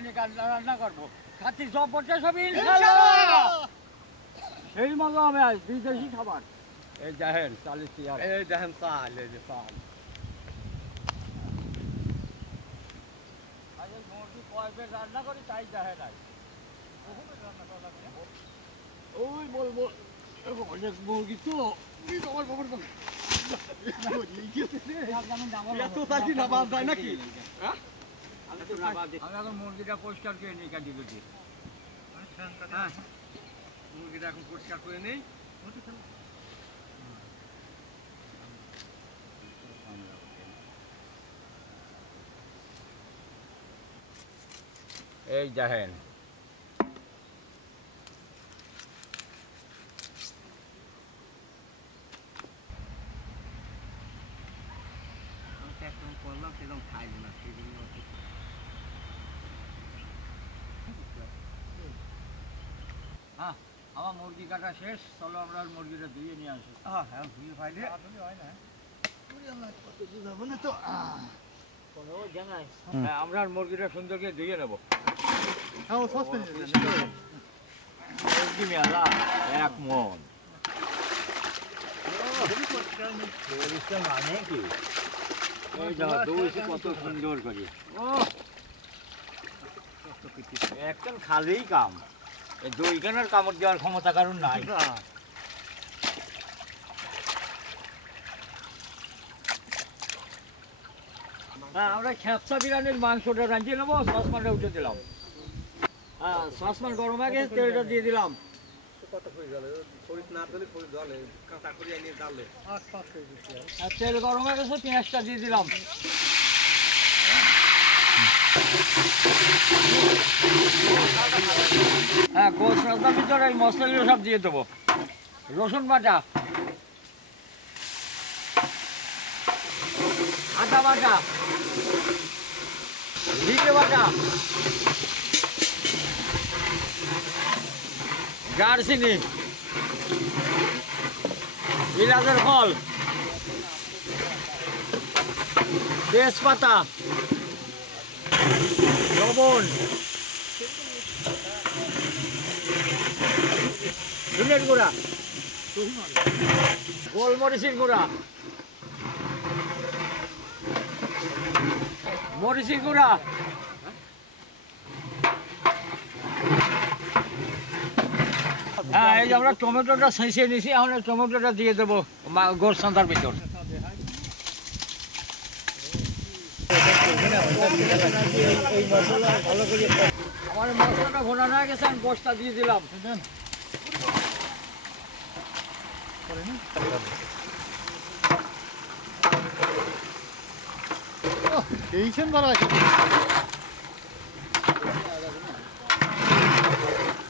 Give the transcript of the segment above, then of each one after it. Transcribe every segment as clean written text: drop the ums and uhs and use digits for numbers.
বিরিয়ানি রান্না করবো, খাচ্ছি সব পড়ছে সব ইনশাআল্লাহ। সেই মজা হবে আজ, বিদেশি খাবার। এই দেখেন 40 টাকা, এই দেখেন চাল, এই যে চাল। আজ মুরগি কয়বার রান্না করি তাই দেখে নাই। ওই বলবো অনেক মুরগি তো আমার বাবার আমি এখন মুরগিটা পরিষ্কার করে নিই কাটি কুটি। মুরগিটা এখন পরিষ্কার করে নেই। এই দেখেন করলাম সেরকম খাই না, সেই জন্য হ্যাঁ আমার মুরগি কাটা শেষ। চলো আমরা মুরগিটা ধুয়ে নিয়ে আসি। হ্যাঁ ধুয়ে পাইলে হয় না, আমরা মুরগিটা সুন্দর করে ধুয়ে নেবো। মুরগি মেলা 1 মণ। মানে কি কত সুন্দর করে একদম খালেই কাম। এই দইখানার কামড় দেওয়ার ক্ষমতা কারণ নাই। হ্যাঁ আমরা খেপসা বিরিয়ানির মাংসটা রাঁধিয়ে নেবো। সসপ্যানটা উঠে দিলাম। হ্যাঁ সসপ্যান গরম হয়ে গেছে, তেলটা দিয়ে দিলাম। তেল গরম হয়ে গেছে, পেঁয়াজটা দিয়ে দিলাম। হ্যাঁ গোশ রাস্তার ভিতরে এই মশলাগুলো সব দিয়ে দেবো। রসুন বাটা, আদা বাটা, জিরে বাটা, দারচিনি, এলাচের ফল, তেজপাতা, লবণ, ধনের গুঁড়া, গোলমরিচের গুঁড়া, মরিচের গুঁড়া, হ্যাঁ এই যে আমরা টমেটোটা ছেঁচে নিয়েছি, এখন টমেটোটা দিয়ে দেবো গোরসান্তার ভিতর। আমার মশলাটা ঘোনা হয়ে গেছে, আমি গোশটা দিয়ে দিলাম।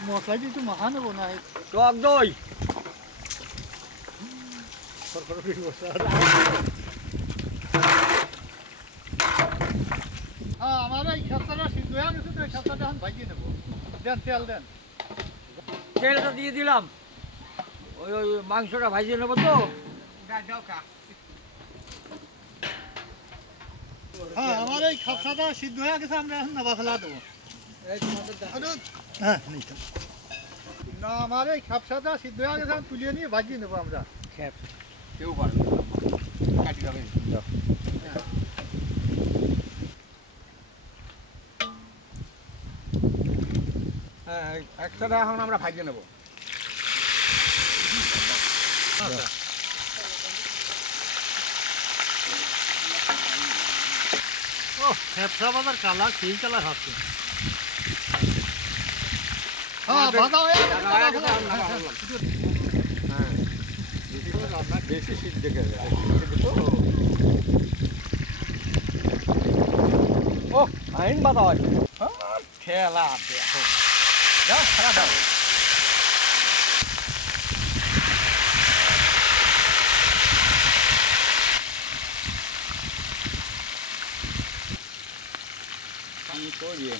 মশলা কিন্তু মাখা নেবো না, টক দই, আমার এই খেপসাটা সিদ্ধ হয়ে গেছে তো, এই খেপসাটা এখন ভাজিয়ে নেবো। দেন তেল দেন, তেলটা দিয়ে দিলাম। ওই ওই মাংসটা ভাজিয়ে নেবো তো। হ্যাঁ আমার এই খেপসাটা সিদ্ধ হয়ে গেছে, আমরা এখন নাবা ফেলা দেবো। হ্যাঁ না আমার এই খেপসাটা সিদ্ধ হয়ে গেছে, তুলিয়ে নিয়ে ভাজিয়ে নেবো আমরা। কেউ পারবে কাটি যাবে। হ্যাঁ একসাথে এখন আমরা ভাজিয়ে নেবো। ও খেপসা বাজার কালার সেই কালার হচ্ছে। বেশি শীত দেখে ও আইন বাধা হয় খেলা দেখো, দাও খেলা দাও। পানি করিয়ে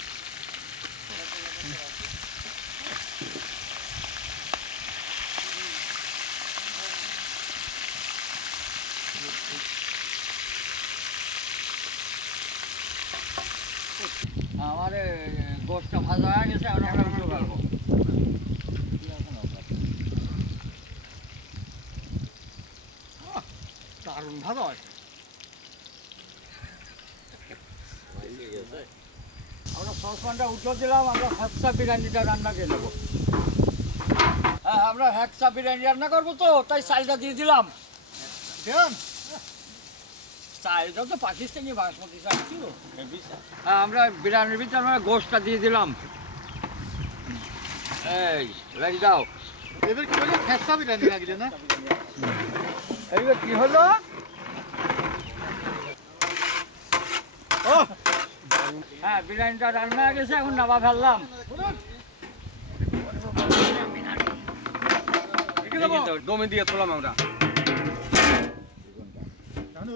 আমার গোশটা ভাজা হয়ে গেছে, এখন আমরা উঠে ফেলবো। দারুণ ভালো আছে। আমরা সসপ্যানটা উঠে দিলাম, আমরা হ্যাকসা বিরিয়ানিটা রান্না করে নেবো। হ্যাঁ, আমরা হ্যাকসা বিরিয়ানি রান্না করবো তো, তাই চালটা দিয়ে দিলাম। চালটা তো পাকিস্তানি বাসমতি চাল ছিল। হ্যাঁ, আমরা বিরিয়ানির ভিতরে আমরা গোশটা দিয়ে দিলাম। এই রেখে দাও। এবার কি হলো? খেসা বিরিয়ানি লাগছে না? এইবার কি হলো? ও হ্যাঁ, বিরিয়ানিটা রান্না হয়ে গেছে, এখন নামা ফেললাম। দমে দিয়ে তোলাম আমরা।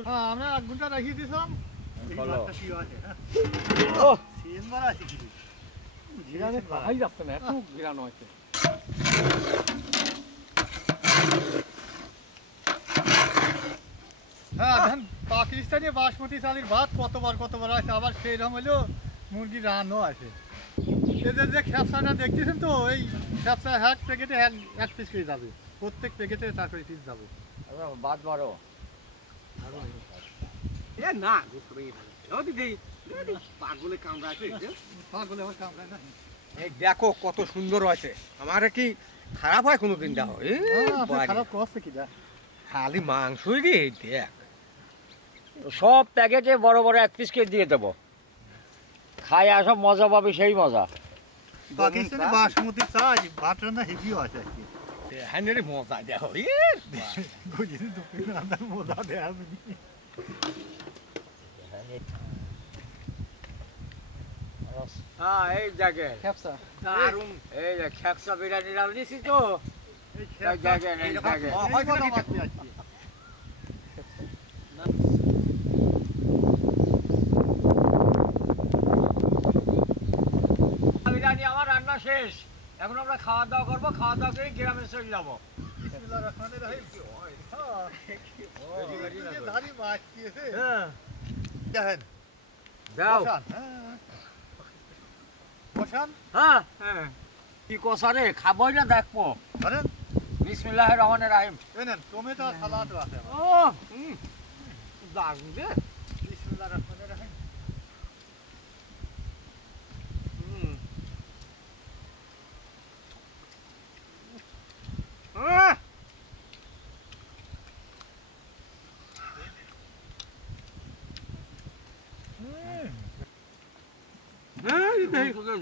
হ্যাঁ, আমরা 1 ঘন্টা রাখিয়ে দিয়েছিলাম। ও সিন মারা আছে কি? বিরিয়ানি খাই যাচ্ছে না, এত বিরিয়ানি হয়েছে। হ্যাঁ, দেখেন পাকিস্তানি বাসমতি চালের ভাত কতবার আছে, আবার সেই রকম হলেও মুরগির রানও আছে। এদের যে খেপসাটা দেখতেছেন তো, এই খেপসা এক প্যাকেটে এক পিস করে যাবে, প্রত্যেক প্যাকেটে 4 করে পিস যাবে। বাদ বারো এ না পাগলে কামড়া আছে। পাগলে আমার কামড়ায় না। এই দেখো কত সুন্দর হয়েছে। আমার কি খারাপ হয় কোনোদিন দেখো? খারাপ করছে কি দা? খালি মাংসই রে, দেখ সব প্যাকেটে বড় বড় 1 পিস করে দিয়ে দেবো। খাই আসব, মজা পাবে সেই মজা। পাকিস্তানি বাসমতি চাল ভাত রান্না হেভিও আছে আজকে। হ্যাঁ রে, মজা দেখো। গুজির দুপুরে রান্নার মজা দেয়া আমি। হ্যাঁ, এই দেখেন খেপসা দারুণ। এই যে খেকসা বিরিয়ানি রান্না তো। এই এই দেখেন, এই দেখেন। বিরিয়ানি আমার রান্না শেষ, এখন আমরা খাওয়া দাওয়া করবো, খাওয়া দাওয়া করে গ্রামে চলে যাবো। বিসমিল্লাহির রহমানির রহিম। দাড়ি মাছ দিয়েছে। দেখেন যাও। বসান, হ্যাঁ। বসান। হ্যাঁ হ্যাঁ, কি কষা রে, খাবোই না দেখবো। ধরেন, বিসমিল্লাহির রহমানির রহিম। এই নেন টমেটো সালাদও আছে। ও দারুণ রে। বিসমিল্লাহির রহমানির রহিম।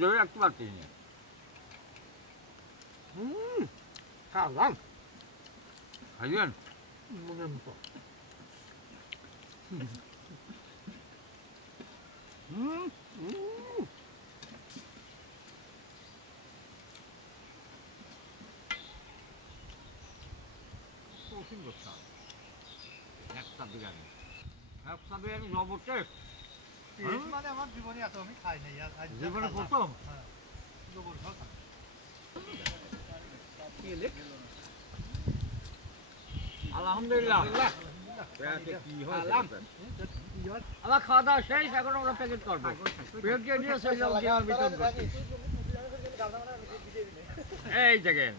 ধরে রাখতে পারছি না। খালাম খাইবেন? মনের মতো। একটা বিরিয়ানি, একটা বিরিয়ানি জবর টেস্ট। মানে আমার জীবনে এত আমি খাই নাই। আজ জীবনে প্রথম? হ্যাঁ, জবর ভালো খাই। আলহামদুলিল্লাহ। কি হয়? আমার খাওয়া দাওয়া শেষ, এখন আমরা প্যাকেট করবো। প্যাকেট দিয়ে চলে যাবো গ্রামের ভিতর করতে। এই দেখেন,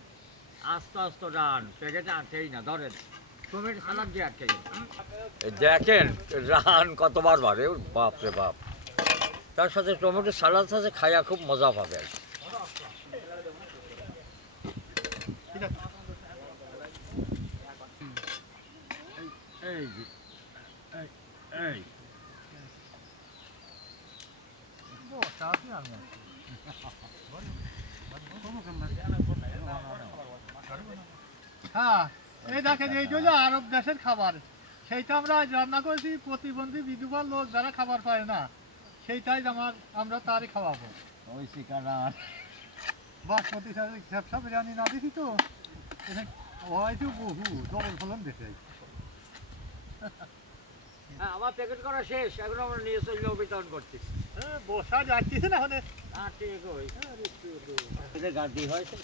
আস্তে আস্তে রান, প্যাকেটে আটকেই না, ধরেন টমেটো সালাদ দিয়ে আটকে দেখেন রান কতবার বাড়ে, বাপ রে বাপ। তার সাথে টমেটো সালাদ সাথে খাইয়া খুব মজা পাবে। এই যে, এই বসা আছে আর না। হ্যাঁ, এই দেখেন এই হলো আরব দেশের খাবার। সেইটা আমরা আজ রান্না করেছি। প্রতিবন্ধী বিধবা লোক যারা খাবার পায় না, সেইটাই আমরা তারই খাওয়াবো। ওই শিকারা বাসমতি চালের খেপসা বিরিয়ানি না দিছি তো, হয়তো বহু ডবল ফলন দেখে। হ্যাঁ, আমার প্যাকেট করা শেষ, এখন আমরা নিয়ে চলে যাবো বিতরণ করছি। হ্যাঁ, বসা যাচ্ছিস না হলে। গাড়ি হয়েছে।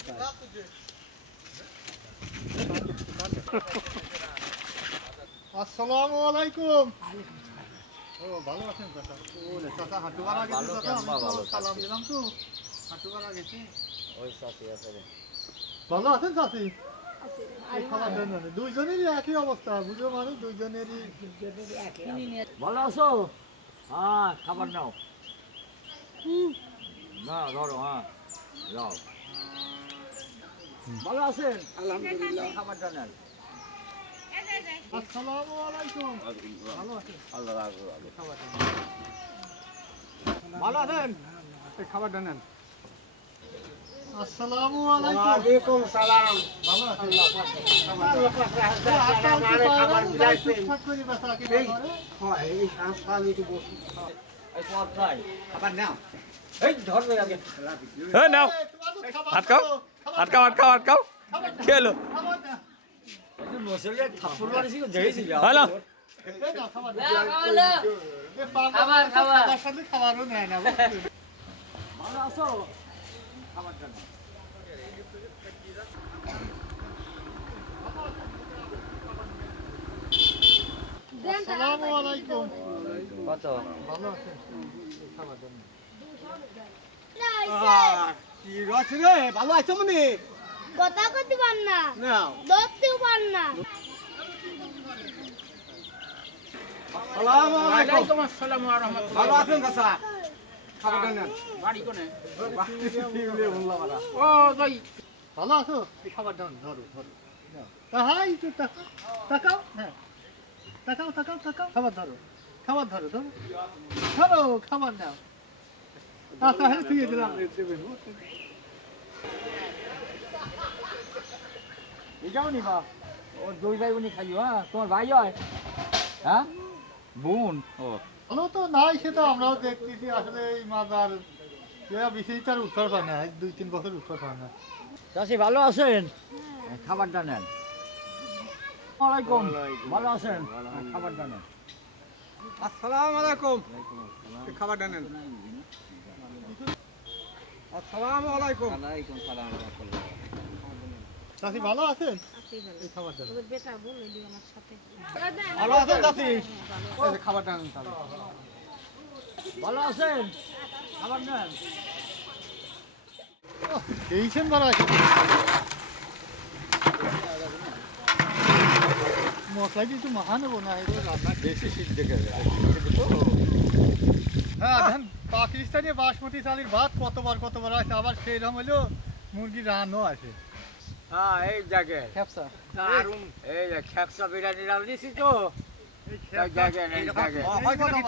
আসসালামু আলাইকুম। ও ভালো আছেন চাচা? ও চাচা হাঁটু মারা গেছে চাচা, আমি তো সালাম দিলাম তো। হাঁটুপাড়া গেছি। ওই সাথে আছে রে। ভালো আছেন চাচি? এই খাবার দেন না। দুইজনেরই একই অবস্থা, বুঝো মানুষ দুইজনেরই। ভালো আছো? হ্যাঁ, খাবার নাও। না, ধরো, হ্যাঁ, যাও। ভালো আছেন? আলহামদুলিল্লাহ। খাবারটা নেন। আসসালামু আলাইকুম। ভালো আছেন? আল্লাহ রাখো, আল্লাহ। খাবারটা নেন। ভালো আছেন? এই খাবারটা নেন। আসসালামু আলাইকুম। ওয়ালাইকুম সালাম। ভালো আছেন? আল্লাহ পাক রাখছে, আমারে খাবার দিয়েছেন। ঠিকঠাক করে বেচা কিনা এই করে। হয় এই হাসপাতালে একটু বসুন। এই তোমার খাই। খাবার নাও। এই ধরবে আগে। হ্যাঁ নাও এই, তোমাদের খাবার আটকাও দাও, খাবার আটকাও আটকাও আটকাও খাবার দাও, খেলো খাবার দাও। এই যে মশলাটা থাপ্পড় মারিছি, দেখেছি। হ্যালো এই নাও, খাবার দাও। এ পাগল, খাবার সাথে খাবারও নেয় না, বুঝলি? ভালো আছো? খাবারটা নাও। আসসালামু আলাইকুম। কত? ভালো আছেন? খাবার দেন। কি রয়েছে রে? ভালো আছো মনে? কথা করতে পার না নাও। ধরতেও পার না আসসালামু আলাইকুম। আসসালামু ওয়া রাহমাতুল্লাহ। ভালো আছেন চাচা? খাবারটা নেন। বাড়ি কোনে? বাড়ি ফিরলে বললাম আমরা। ও ভাই ভালো আছো? এই খাবার দাও, ধরো ধরো। নাও। হাই, একটু তাকাও। হ্যাঁ, তাকাও তাকাও তাকাও। খাবার ধরো, খাবার ধরো ধরো ধরো, খাবার নাও। আচ্ছা, হ্যাঁ, দিয়ে দিলাম। দেবেন। এটাও নিবা। ও দুই ভাই বোনই খাইও, হ্যাঁ? তোমার ভাই হয়? হ্যাঁ? বোন? ও। ভালো তো নাই, সেটা আমরাও দেখতেছি। আসলে এই মাদার বিশেষ তার উত্তর পায় না, 2-3 বছর উত্তর পায় না। চাষি ভালো আছেন? খাবারটা নেন। ওয়ালাইকুম। ভালো আছেন? খাবারটা নেন। আসসালামু আলাইকুম। এই খাবারটা নেন। আসসালামু আলাইকুম। চাষি ভালো আছেন? এই খাবার দেন। বেটা বলে দিও আমার সাথে ভালো আছেন চাচি? এই যে খাবারটা নেন তাহলে। ভালো আছেন? খাবার নেন। এইছেন ভালো আছে। মশলা কি একটু মাখা নেবো না? এগুলো রান্না বেশি সিদ্ধ করে। হ্যাঁ, ধান পাকিস্তানি বাসমতি চালের ভাত কতবার আছে, আবার সেই রকম হলো মুরগির রানও আছে। হ্যাঁ, এই দেখেন। খেপসা। দারুণ। এই যে খেপসা বিরিয়ানি রান্না দিছি তো। এই দেখেন, এই দেখেন। হয়তো না।